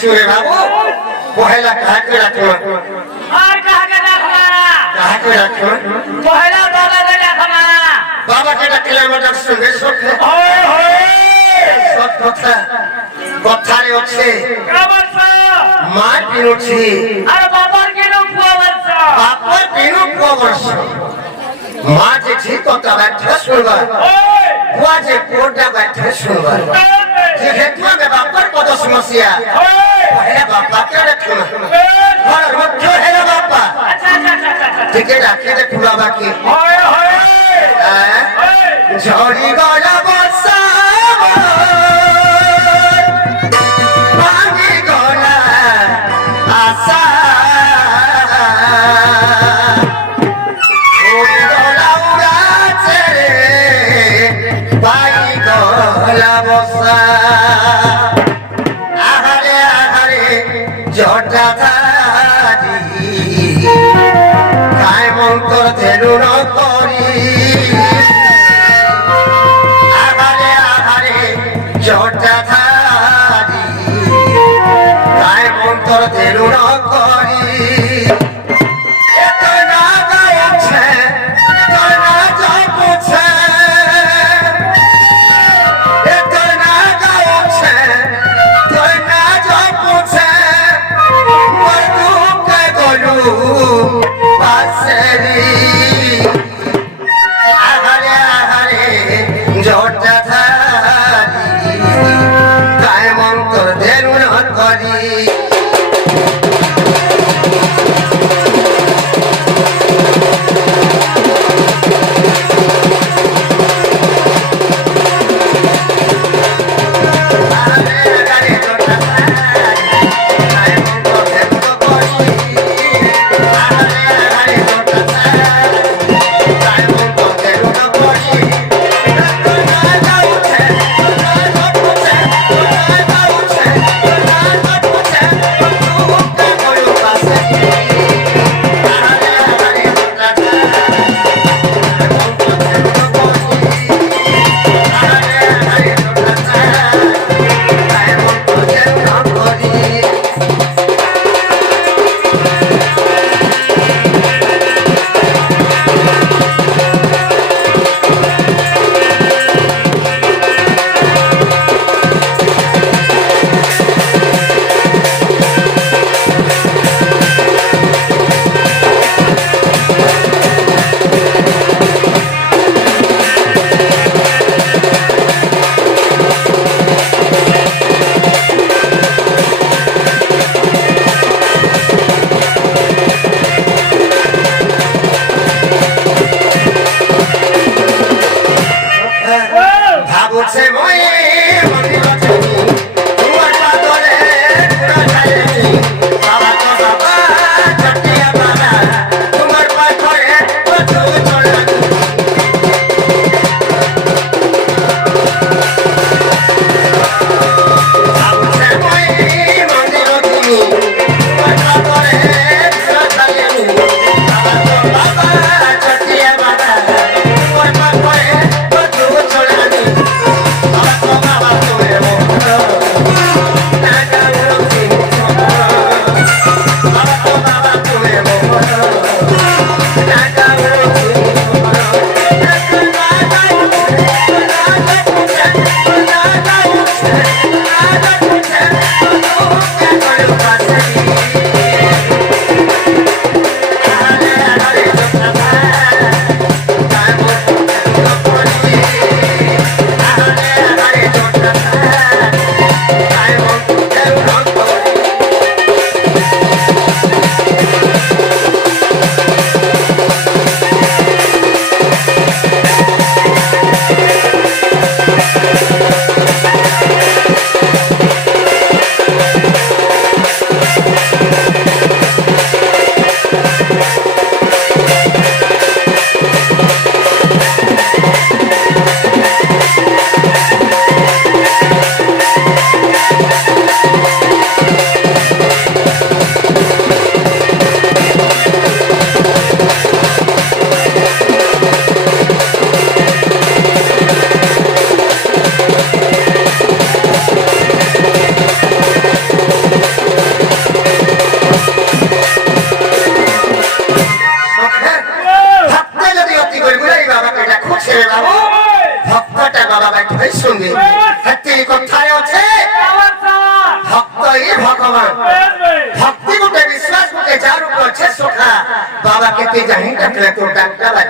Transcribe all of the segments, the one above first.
चूरे बाबू पहला कहा के रखो और कहा के रखना पहला बाबा के रखना बाबा के रखले मतलब सुने सुख ओए होए सब কথা কথারে আছে প্রবর্ষ মাটি আছে আর বাবার কেন প্রবর্ষ বাবার বিনু প্রবর্ষ মা যে ঠিক কথা ব্যাখ্যা শুনবা ওই বুয়া যে কোটা ব্যাখ্যা শুনবা যেহেতু আমি বাবার পদ সমস্যা পহলে বাবাকে রাখো ঘর মুখ্য হেলা বাবা আচ্ছা আচ্ছা আচ্ছা আচ্ছা ঠিক রাখে দেখো বাবাকে ওয়ে হোয়ে ঝড়ি গলা বর্ষা ভাঙি গলা আশা উড়ি গলা উড়াছে রে ভাই গলা বর্ষা আহারে আহারে জটা ধারি কায় মন্তর ধেনু ন করি আহারে আহারে জটা ধারি কায় মন্তর ধেনু ন করি এত না গাইছে তো না জপুছে এত না গাইছে তো না জপুছে মোর দুঃখে গলু পাশেরি আহারে আহারে জটা ধারি কায় মন্তর ধেনু ন করি ভাবছে মই মন্দির চলি তোমার পাদরে পুরা খাইছি বাবা তো বাবা চটিয়া বাবা তোমার পাদরে কত চলানি ভাবছে মই মন্দির চলি তোমার পাদরে পুরা খাইছি বাবা তো বাবা চটিয়া বাবা তোমার পাদরে কত চলানি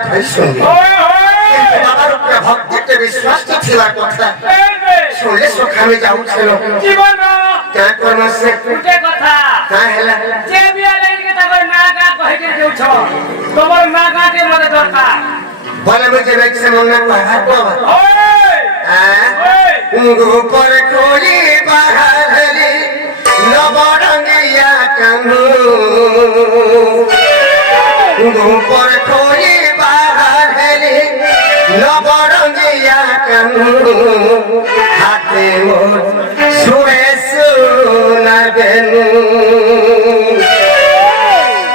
কথাই শুনবি কিন্তু বাবার উপরে ভক্তিতে বিশ্বাস তো ছিলার কথা শুনলে সুখামে যাଉছিল জীবন কাঁ করমাসে ଗୋଟେ କଥା কাঁ ହେଲା যে বিয়া লাগি তাকর না গা কহিকে দেউছ তোমার না গা কে মতে দরকার বলে মুঝে দেখছে মনে পাহাড় বাবা ওই গোপর খোলি বাহারি নবরঙ্গিয়া কানু গোপর খোলি বাহারি নবরঙ্গিয়া কানু হাতে মোর শুয়ে শোনাবেনু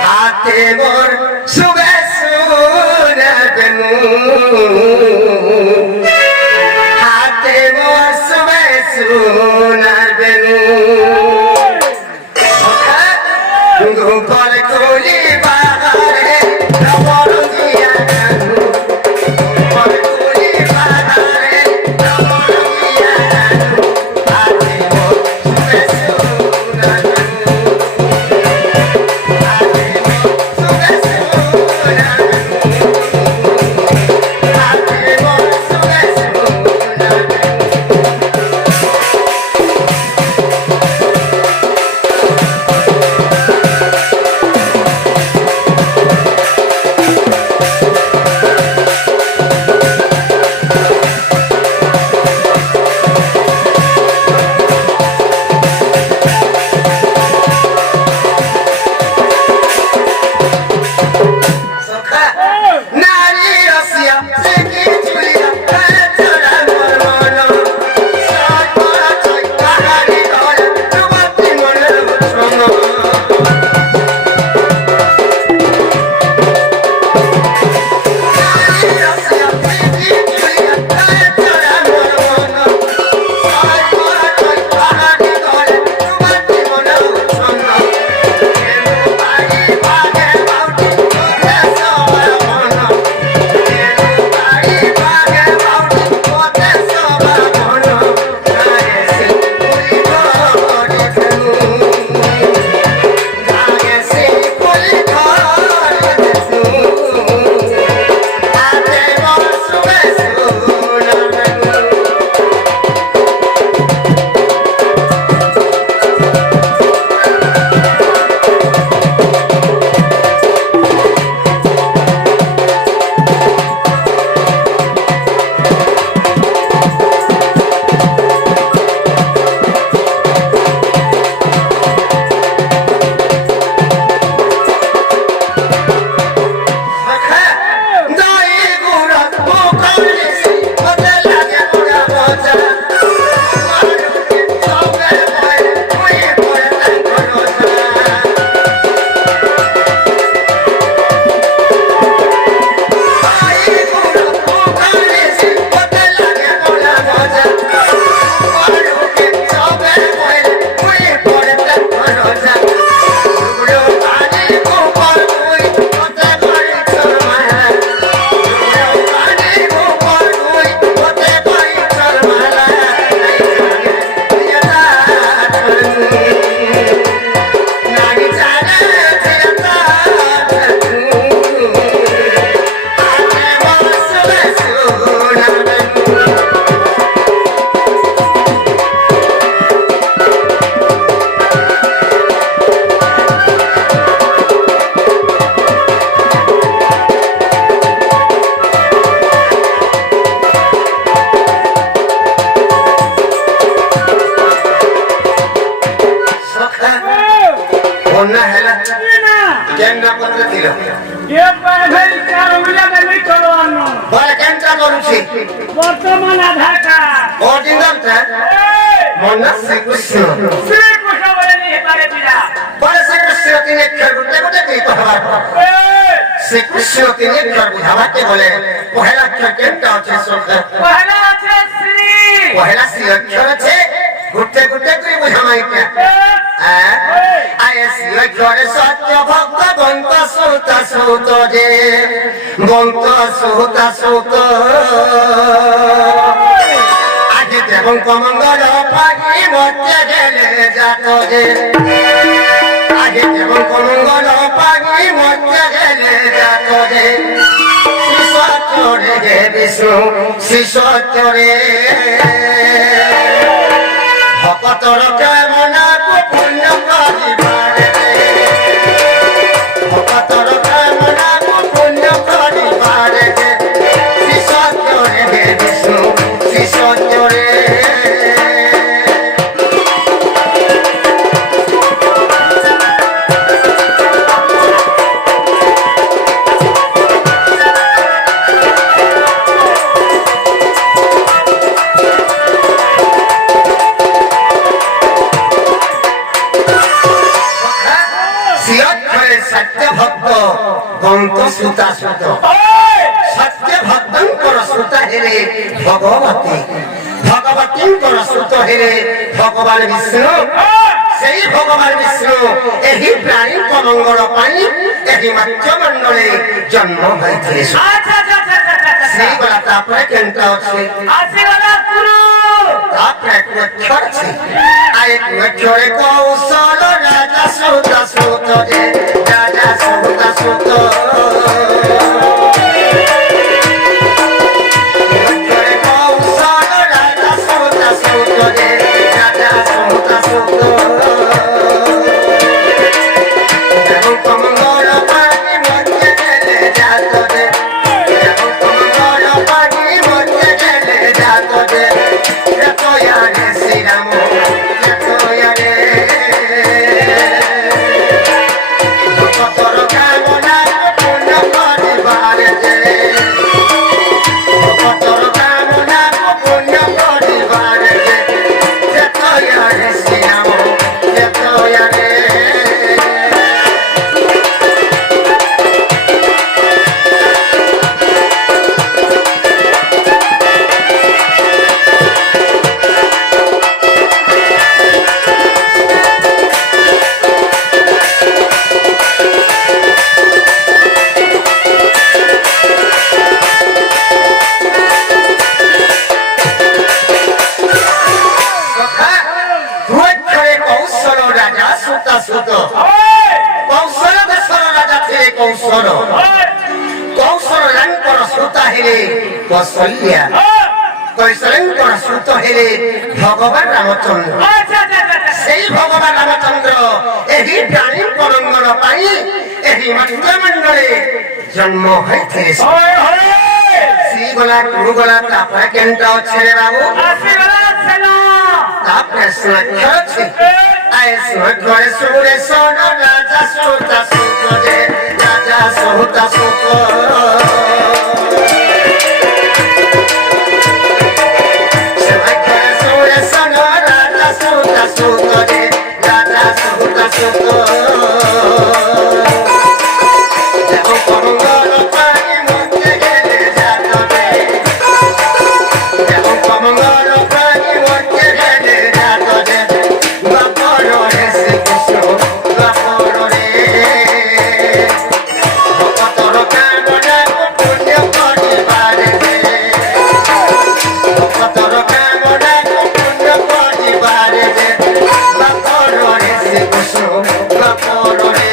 হাতে মোর শুয়ে শোনাবেনু হাতে মোর শুয়ে শোনাবেনু গোপর খোলি বাহারে নবরঙ্গিয়া কানু গোপর খোলি বাহারে নবরঙ্গিয়া কানু হাতে মোর শুয়ে শোনাবেনু হাতে মোর শুয়ে শোনাবেনু হাতে মোর শুয়ে শোনাবেনু সখা নারী রসিয়া সেকি চুলিয়া চড়া মোর মন সর্বরা ছয় কাহারি ধরে যুবতী মনে উৎসন্ন নারী রসিয়া সেকি চুলিয়া চড়া মোর মন সর্বরা ছয় কাহারি ধরে যুবতী মনে উৎসন্ন কেন বাড়ি ভাগে বাউটি কোতে সবার মন কেন বাড়ি ভাগে বাউটি কোতে সবার মন গায়ে সে কুলি ঘরে ফেলু গায়ে সে কুলি ঘরে ফেলু হাতে মোর শুয়ে শোনাবেনু দাই গুড়া মুখলে হতে লাগে পুরা মজা মানুষকে সবে পড়ে হয়ে পড়ে তাঙ্কর দাই গুড়া মুখলে হতে লাগে পুরা মজা মানুষকে সবে পড়ে হয়ে পড়ে তাঙ্কর গুলো পানি গোপর কই হতে পারে চরমালা বন্যা হেলা না কেন্দ্র পত্র ছিল এ ভাই কারুলা দেই চলওয়ানো বলে কেন্দ্র করুছি বর্তমান আধার কার্ড অর্ডিনালটা বন্যা শ্রীকৃষ্ণ শ্রীকৃষ্ণ বলে নিয়ে পারে দিলা বলে শ্রীকৃষ্ণ তিনি খেলতে করতে তুই কহবার শ্রীকৃষ্ণ তিনি খেল বুঝাবাকে বলে পহেলা অক্ষর কেন্দ্র আছে সখা পহলা আছে শ্রী পহেলা শ্রী অক্ষর আছে ঘুরতে ঘুরতে তুই বুঝামাই কে আয়ে শ্রী অক্ষরে সত্য ভক্ত বন্ত সুত সুত যে বন্ত সুত সুত আগে দেবং কমঙ্গল পাগি মধ্যে গেলে যাত যে আগে দেবং কমঙ্গল পাগি মধ্যে গেলে যাত যে চরে হে বিষ্ণু শিষ চরে ভকতর কামনাକୁ ପୂର୍ଣ୍ଣ କରିବାରେ ভকতর কামনাକୁ ପୂର୍ଣ୍ଣ କରିବାରେ ଶିଷ ଚରେ হে বিষ্ণু শিষ চরে सत्य भक्त गंत सुता सुत सत्य भक्तंकर सुत हेरे भगवती भगवतींकर सुत हेरे भगवान विष्णु सेई भगवान विष्णु एही प्राणी मंगल पाई एही मत्स्य मंडले जन्म होइथिले सेई गला तापरे केंटा अछि आशीर्वाद गुरु तापरे अक्षर अछि आए अक्षरे कौशल राजा सुत सुत जे राजा सुत सुत अक्षरे कौशल राजा सुत सुत जे राजा सुत सुत मंगल पानी मध्य गेले जात जे मंगल पानी मध्य गेले जात जे जतोया रे श्री राम जतोया रे भक्तर कामना पूर्ण करिबारे जे भक्तर कामना पूर्ण करिबारे जे जतोया रे श्री राम जतोया रे कौशल राजा सुता सुत कौशल देशर राजा थे कौशल कौशल रांकर सुता हेले कौशल्या कौशलंकर सुत हेले भगवान रामचंद्र सेई भगवान रामचंद्र एही प्राणी मंगल पाई एही मत्स्य मंडले जन्म होइथिले श्री गला गुरु गला तापरे केंटा अछि रे बाबू आशीर्वाद सेना तापरे सुरक्षा अछि आए सुरक्षरे सुरे सोन राजा सुता सुत जे राजा सुता सुत सुरक्षरे सुरे सोन राजा सुता सुत जे राजा सुता सुत मंगल पानी मध्य गेले जात जे मंगल पानी मध्य गेले जात जे बापर रे श्री कृष्ण बापर रे भक्तर कामना पूर्ण करिबारे भक्तर कामना पूर्ण करिबारे बापर रे श्री कृष्ण बापर रे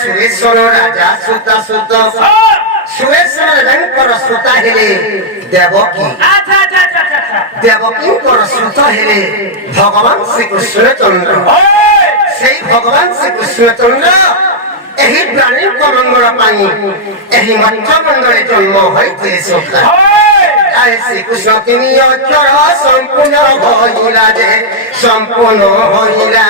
सुरेश्वर राजा सुता सुत सुरेश्वर रंकर सुता हेले देवकी देवकींकर सुत हेले भगवान श्री कृष्णचंद्र सेई भगवान श्री कृष्णचंद्र एही प्राणी मंगल पाई एही मत्स्य मंडले जन्म होइथिले सखा आए श्री कृष्ण तिनी अक्षर संपूर्ण होइला जे संपूर्ण होइला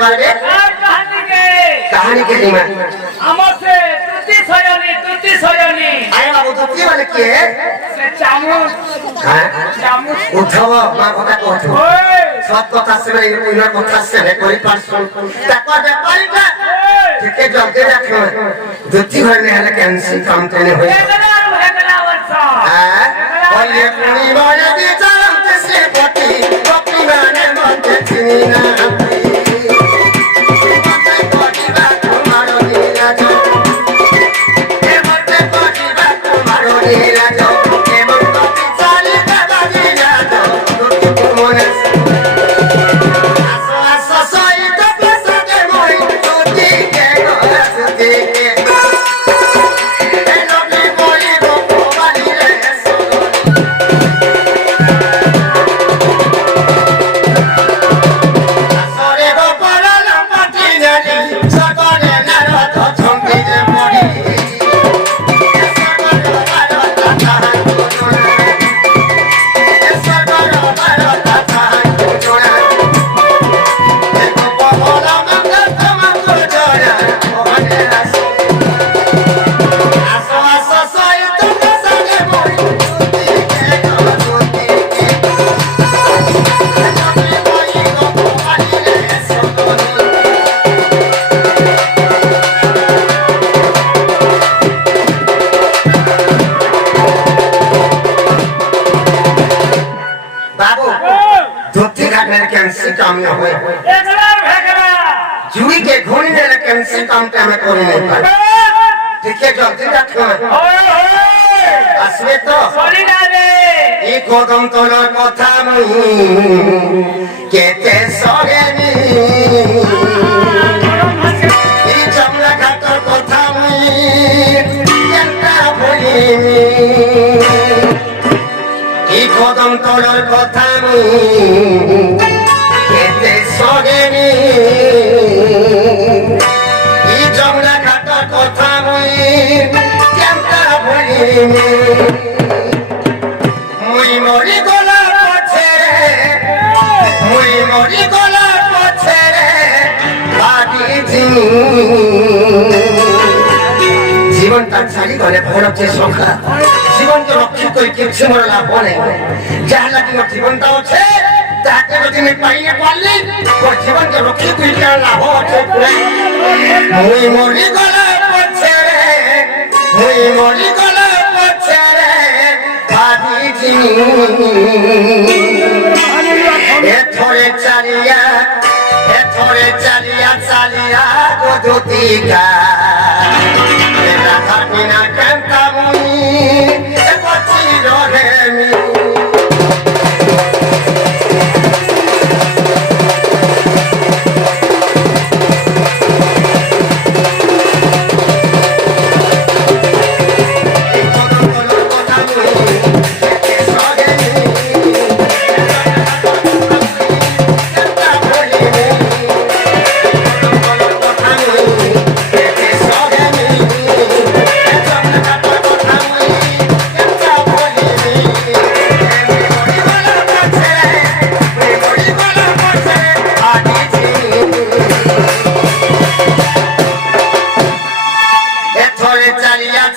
পারবে আর কাহানিকে কাহানি কে দিমা আমার সে তুতি সয়নি আরে বাবু তো কি মানে কি সে চামচ হ্যাঁ চামচ উঠাও মা কথা কঠো ওই সব কথা শুনে ইনার কথা শুনে করি পারছন তারপর ব্যাপারটা থেকে জলদি রাখো দুটি ঘর में हले कैंसिल काम करने हुए হেগলা ওরসা हां और ये पूरी वाले दी चलते से पति पति माने मत चिना काम न होए जुई के घोड़ी ने कैंसिल काम पे हमें कोई नहीं पाए ठीक है जल्दी रखो আসবে তো এই কদম তোলার কথা মুই কেতে সরেনি এই চামড়া ঘাটর কথা মুই কেনটা ভুলিনি এই কদম তোলার কথা মুই কেতে সরেনি এই চামড়া ঘাটর কথা মুই কেনটা ভুলিনি মুই মরি গলা পছে মুই মরি গলা পছে জীবনটা ছাড়ি গলে ভরছে সংখ্যা জীবনকে রক্ষা করে কিছু মোর লাভ নেই যাহা লাগি মোর জীবনটা আছে তাকে যদি আমি পাইয়ে পারলি মোর জীবনকে রক্ষা করে কি লাভ আছে মুই মরি গলা পছে মুই মরি গলা পছে এথরে চালিয়া চালিয়া গদুতিকা রাখার বিনা কেনটা মুই বচি রহেমি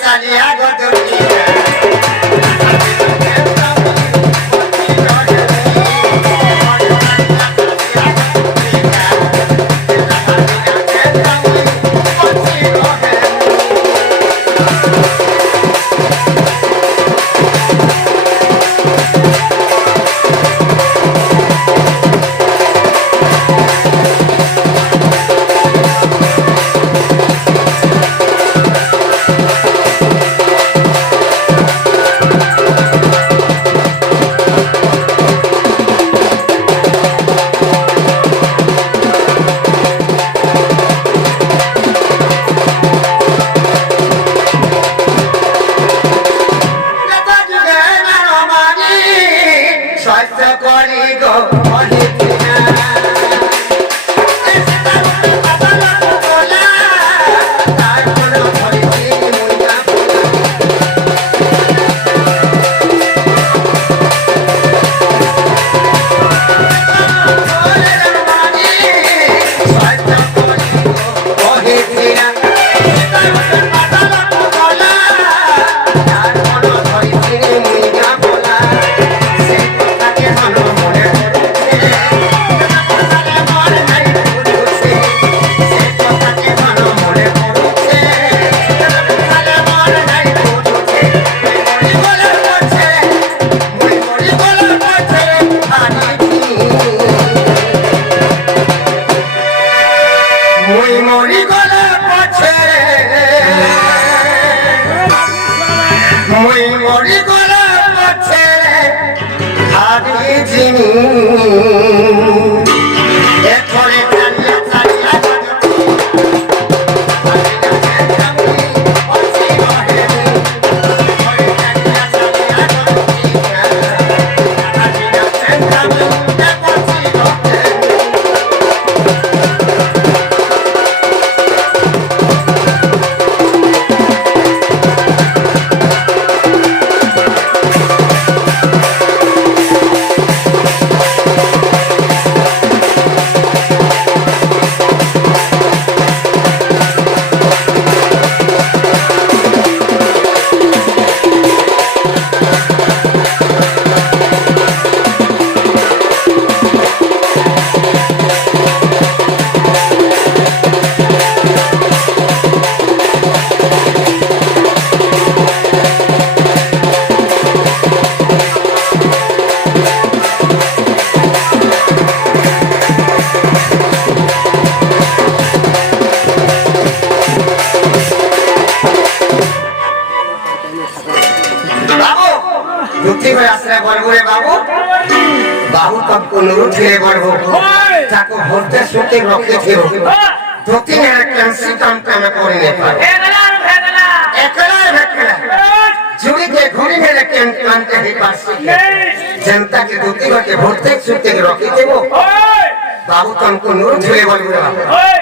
চালিয়া গদুতিকা স্বাস্থ্য করি গো অহিতিনা স্বাস্থ্য মুই মরি গলা পছে খাবি জিনি এথরে চালিয়া চালিয়া বাবু তব অনুরোধ ছেড়ে বলবো তাকে ভোটে সুতে রক্ষে ছিল দক্ষিণের ক্যান্সি কাম কামে করে নে পারো একলা একলা জুড়িতে ঘুরি মেলে কেন কানতে হি পারছি जनता के दूती के भोट सुते रखी देव बाबू तुमको अनुरोध ছেড়ে বলবো